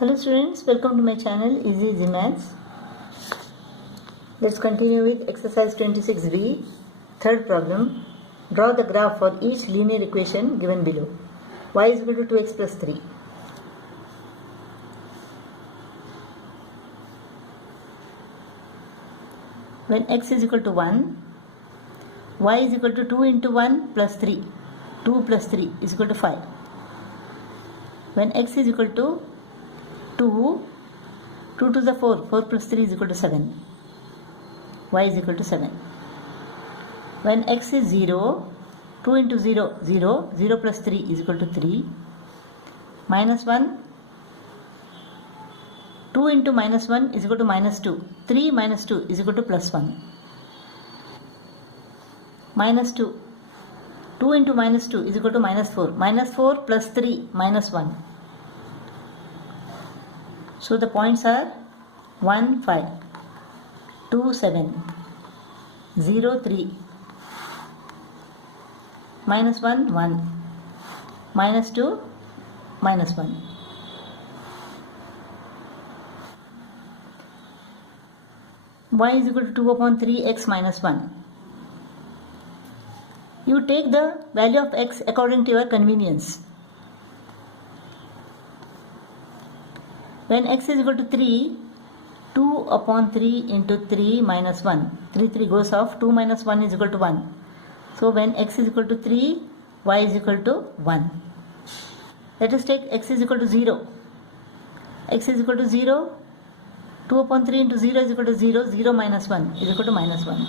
Hello students, welcome to my channel Easy Maths. Let's continue with exercise 26b. Third problem. Draw the graph for each linear equation given below. Y is equal to 2x plus 3. When x is equal to 1, y is equal to 2 into 1 plus 3. 2 plus 3 is equal to 5. When x is equal to 2 to the 4, 4 plus 3 is equal to 7. Y is equal to 7. When x is 0, 2 into 0, 0, 0 plus 3 is equal to 3. Minus 1, 2 into minus 1 is equal to minus 2. 3 minus 2 is equal to plus 1. Minus 2, 2 into minus 2 is equal to minus 4. Minus 4 plus 3 minus 1. So the points are 1, 5, 2, 7, 0, 3, minus 1, 1, minus 2, minus 1. Y is equal to 2 upon 3 x minus 1. You take the value of x according to your convenience. When x is equal to 3, 2 upon 3 into 3 minus 1. 3 goes off, 2 minus 1 is equal to 1. So when x is equal to 3, y is equal to 1. Let us take x is equal to 0. X is equal to 0, 2 upon 3 into 0 is equal to 0, 0 minus 1 is equal to minus 1.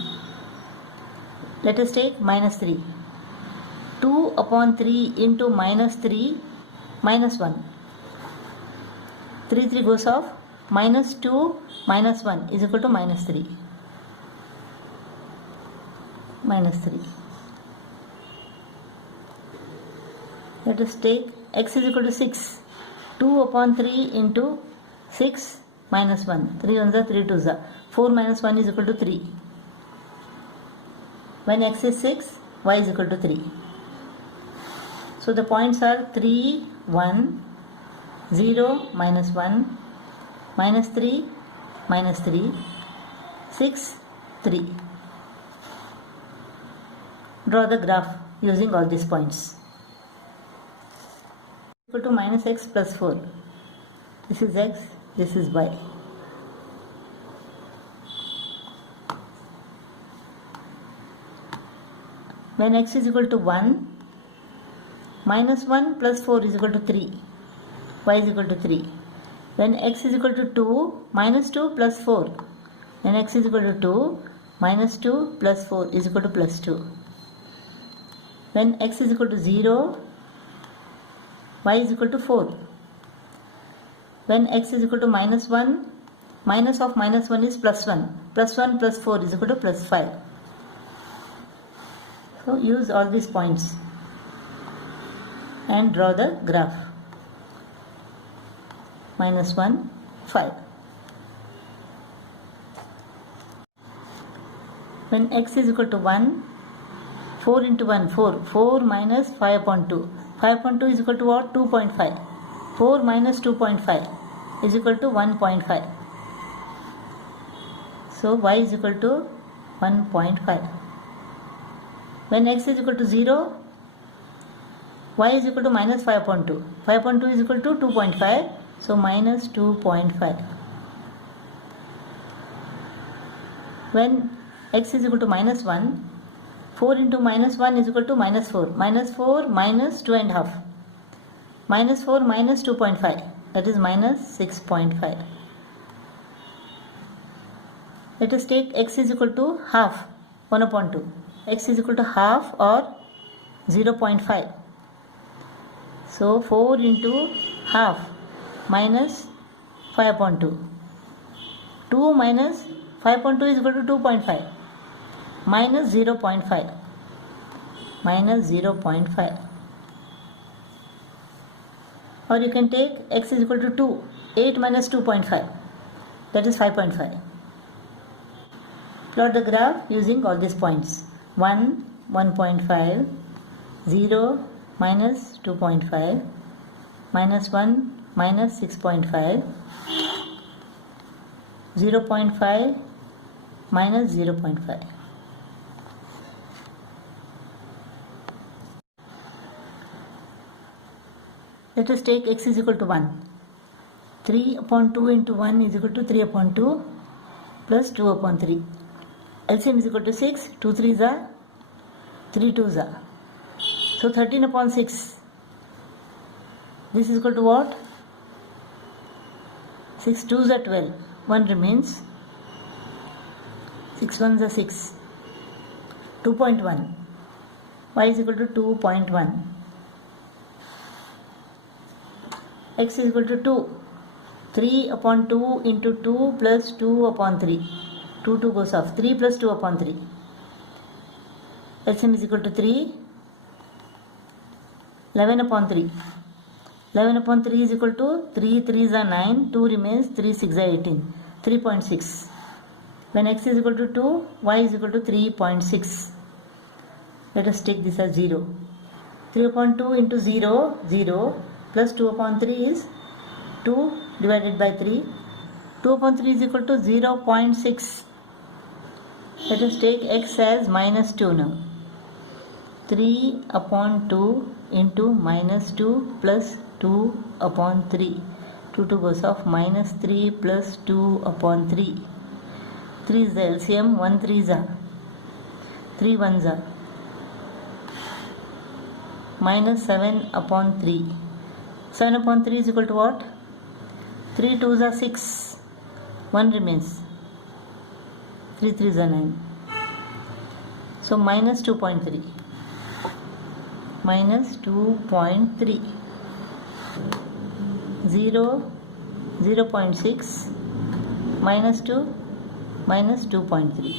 Let us take minus 3. 2 upon 3 into minus 3 minus 1. 3 goes off, minus 2 minus 1 is equal to minus 3. Minus 3. Let us take x is equal to 6. 2 upon 3 into 6 minus 1. 3 ones are 3 twos are. 4 minus 1 is equal to 3. When x is 6, y is equal to 3. So the points are 3, 1, 0, minus 1, minus 3, minus 3, 6, 3. Draw the graph using all these points. Equal to minus x plus 4. This is x, this is y. When x is equal to 1, minus 1 plus 4 is equal to 3. Y is equal to 3. When x is equal to 2, minus 2 plus 4. When x is equal to 2, minus 2 plus 4 is equal to plus 2. When x is equal to 0, y is equal to 4. When x is equal to minus 1, minus of minus 1 is plus 1. Plus 1 plus 4 is equal to plus 5. So use all these points and draw the graph. Minus 1, 5. When x is equal to 1, 4 into 1, 4. 4 minus 5 upon 2. 5 upon 2 is equal to what? 2.5. 4 minus 2.5 is equal to 1.5. So y is equal to 1.5. When x is equal to 0, y is equal to minus 5 upon 2. 5 upon 2 is equal to 2.5. So minus 2.5. When x is equal to minus 1, 4 into minus 1 is equal to minus 4. Minus 4 minus 2.5. Minus 4 minus 2.5. That is minus 6.5. Let us take x is equal to half. 1 upon 2. X is equal to half or 0.5. So 4 into half minus 5 upon 2. 2 minus 5 upon 2 is equal to 2.5. Minus 0.5. Minus 0.5. Or you can take x is equal to 2. 8 minus 2.5. That is 5.5. Plot the graph using all these points. 1, 1.5, 0, minus 2.5, minus 1, minus 6.5, 0.5 minus 0.5. Let us take x is equal to 1. 3 upon 2 into 1 is equal to 3 upon 2 plus 2 upon 3. LCM is equal to 6. 2 3s are 3 2s are. So 13 upon 6. This is equal to what? 6 2s are 12. 1 remains. 6 1s are 6. 2.1. Y is equal to 2.1. X is equal to 2. 3 upon 2 into 2 plus 2 upon 3. 2 goes off. 3 plus 2 upon 3. LCM is equal to 3. 11 upon 3. 11 upon 3 is equal to 3 3s are 9. 2 remains. 3 6 are 18. 3.6. When x is equal to 2, y is equal to 3.6. Let us take this as 0. 3 upon 2 into 0, 0 plus 2 upon 3 is 2 divided by 3. 2 upon 3 is equal to 0.6. Let us take x as minus 2 now. 3 upon 2 into minus 2 plus 2 upon 3. 2 goes off. Minus 3 plus 2 upon 3. 3 is the LCM. 1 3s are. 3 1s are. Minus 7 upon 3. 7 upon 3 is equal to what? 3 2s are 6. 1 remains. 3 3s are 9. So minus 2.3. Minus 2.3. 0, 0.6, minus 2, minus 2.3.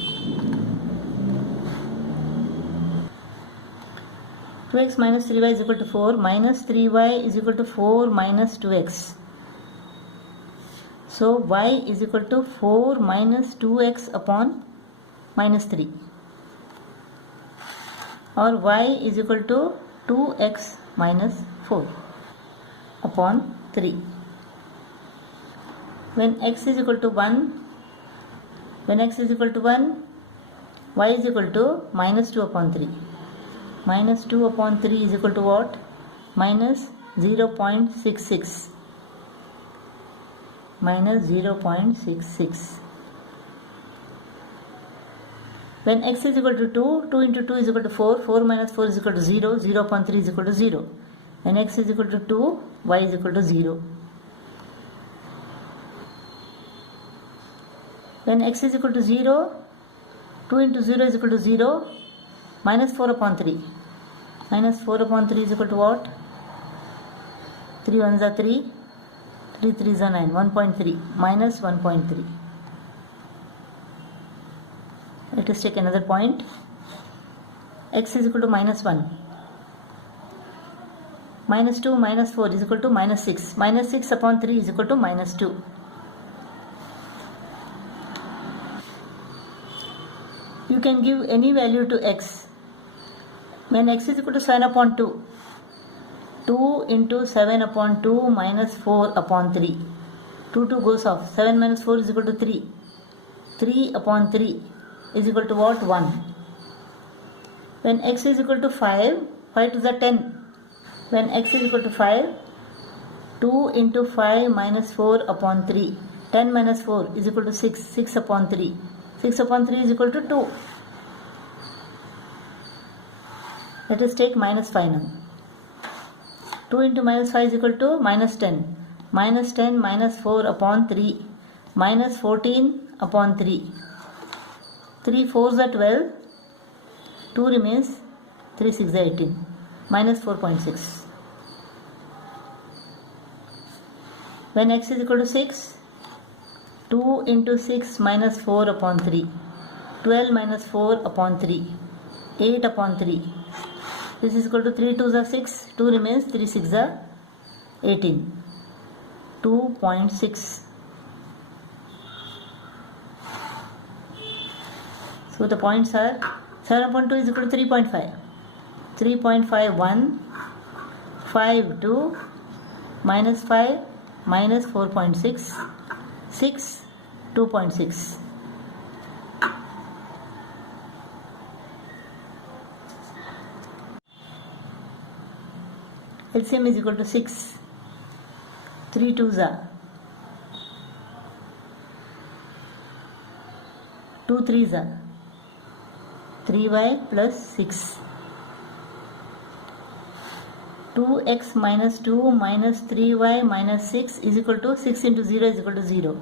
2x minus 3y is equal to 4. Minus 3y is equal to 4 minus 2x. So y is equal to 4 minus 2x upon minus 3. Or y is equal to 2x minus 4 upon 3. When x is equal to 1, y is equal to minus 2 upon 3. Minus 2 upon 3 is equal to what? Minus 0.66. Minus 0.66. When x is equal to 2, 2 into 2 is equal to 4. 4 minus 4 is equal to 0. 0 upon 3 is equal to 0. When x is equal to 2, y is equal to 0. When x is equal to 0, 2 into 0 is equal to 0. Minus 4 upon 3. Minus 4 upon 3 is equal to what? 3 1s are 3. 3 3s are 9. 1.3. Minus 1.3. Let us take another point. X is equal to minus 1. Minus 2 minus 4 is equal to minus 6. Minus 6 upon 3 is equal to minus 2. You can give any value to x. When x is equal to 7 upon 2, 2 into 7 upon 2 minus 4 upon 3. 2 goes off. 7 minus 4 is equal to 3. 3 upon 3 is equal to what? 1. When x is equal to 5, 5 to the 10. When x is equal to 5, 2 into 5 minus 4 upon 3. 10 minus 4 is equal to 6. 6 upon 3. 6 upon 3 is equal to 2. Let us take minus 5 now. 2 into minus 5 is equal to minus 10. Minus 10 minus 4 upon 3. Minus 14 upon 3. 3 4s are 12. 2 remains. 3 6 are 18. Minus 4.6. When x is equal to 6, 2 into 6 minus 4 upon 3. 12 minus 4 upon 3. 8 upon 3. This is equal to 3 2s are 6. 2 remains. 3 6 are 18. 2.6. So the points are 7 upon 2 is equal to 3.5. 3.51, 5 2, minus 5, minus 4.6, 6, 2.6. LCM is equal to 6. 3 2s are 2 3s are 3y plus 6. 2x minus 2 minus 3y minus 6 is equal to 6 into 0 is equal to 0.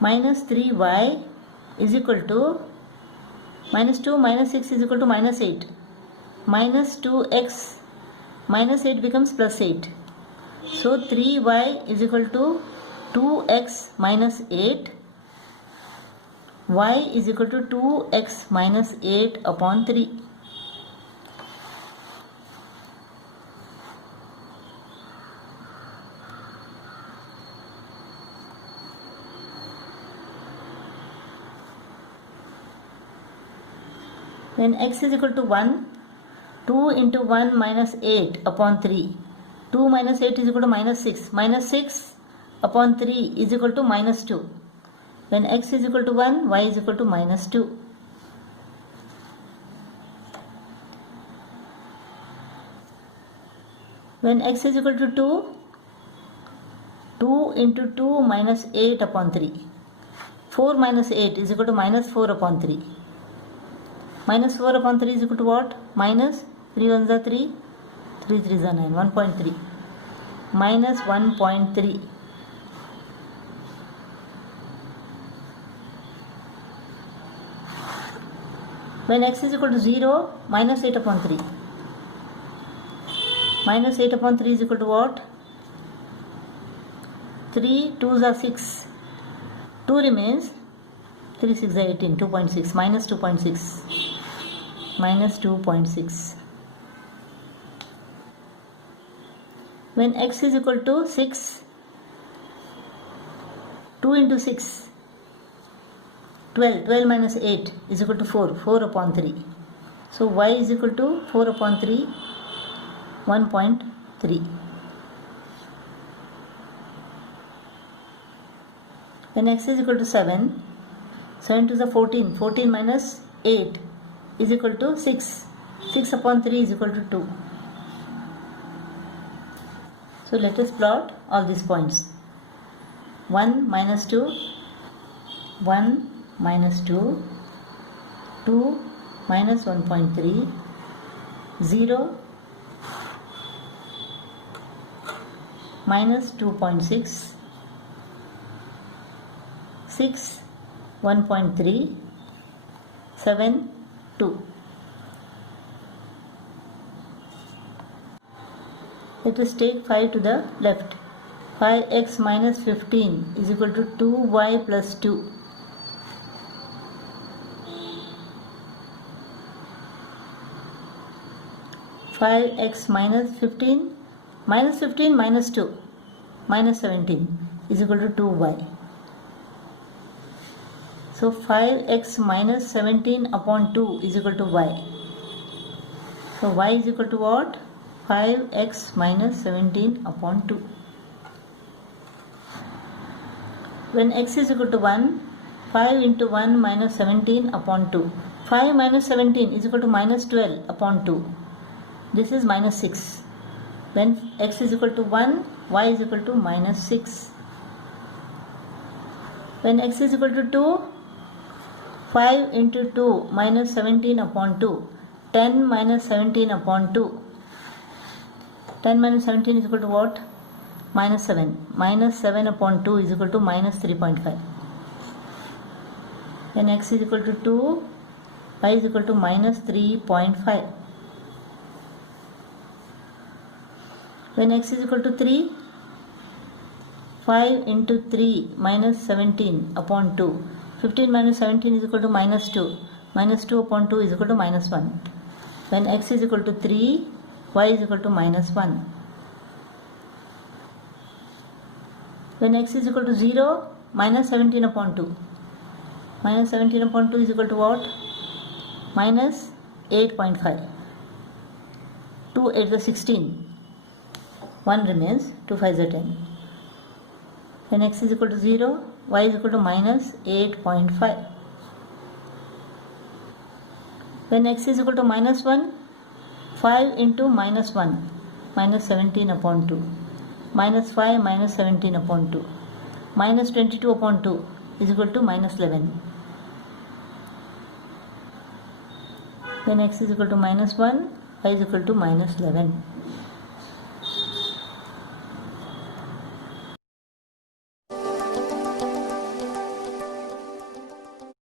Minus 3y is equal to minus 2 minus 6 is equal to minus 8. Minus 2x minus 8 becomes plus 8. So 3y is equal to 2x minus 8. Y is equal to 2x minus 8 upon 3. Then x is equal to 1. 2 into 1 minus 8 upon 3. 2 minus 8 is equal to minus 6. Minus 6 upon 3 is equal to minus 2. When x is equal to 1, y is equal to minus 2. When x is equal to 2, 2 into 2 minus 8 upon 3. 4 minus 8 is equal to minus 4 upon 3. Minus 4 upon 3 is equal to what? Minus 3 1s are 3, 3 3s are 9, 1.3. Minus 1.3. When x is equal to 0, minus 8 upon 3. Minus 8 upon 3 is equal to what? 3 2s are 6. 2 remains. 3 6 are 18, 2.6. Minus 2.6. Minus 2.6. When x is equal to 6, 2 into 6, 12. 12 minus 8 is equal to 4. 4 upon 3. So y is equal to 4 upon 3, 1.3. When x is equal to 7, 7 to the 14. 14 minus 8 is equal to 6. 6 upon 3 is equal to 2. So let us plot all these points. 1 minus 2, 1 minus 2, 2 minus 1.3, 0 minus 2.6, 6 1.3, 7 2. Let us take 5 to the left. 5x minus 15 is equal to 2y plus 2. 5x minus 15 minus 15 minus 2 minus 17 is equal to 2y. So 5x minus 17 upon 2 is equal to y. So y is equal to what? 5x minus 17 upon 2. When x is equal to 1, 5 into 1 minus 17 upon 2. 5 minus 17 is equal to minus 12 upon 2. This is minus 6. When x is equal to 1, y is equal to minus 6. When x is equal to 2, 5 into 2 minus 17 upon 2. 10 minus 17 upon 2. 10 minus 17 is equal to what? Minus 7. Minus 7 upon 2 is equal to minus 3.5. When x is equal to 2, y is equal to minus 3.5. When x is equal to 3, 5 into 3 minus 17 upon 2. 15 minus 17 is equal to minus 2. Minus 2 upon 2 is equal to minus 1. When x is equal to 3, y is equal to minus 1. When x is equal to 0, minus 17 upon 2. Minus 17 upon 2 is equal to what? Minus 8.5. 2 8 is 16. 1 remains, 2 5s are 10. When x is equal to 0, y is equal to minus 8.5. When x is equal to minus 1, 5 into minus 1, minus 17 upon 2. Minus 5 minus 17 upon 2. Minus 22 upon 2 is equal to minus 11. When x is equal to minus 1, y is equal to minus 11.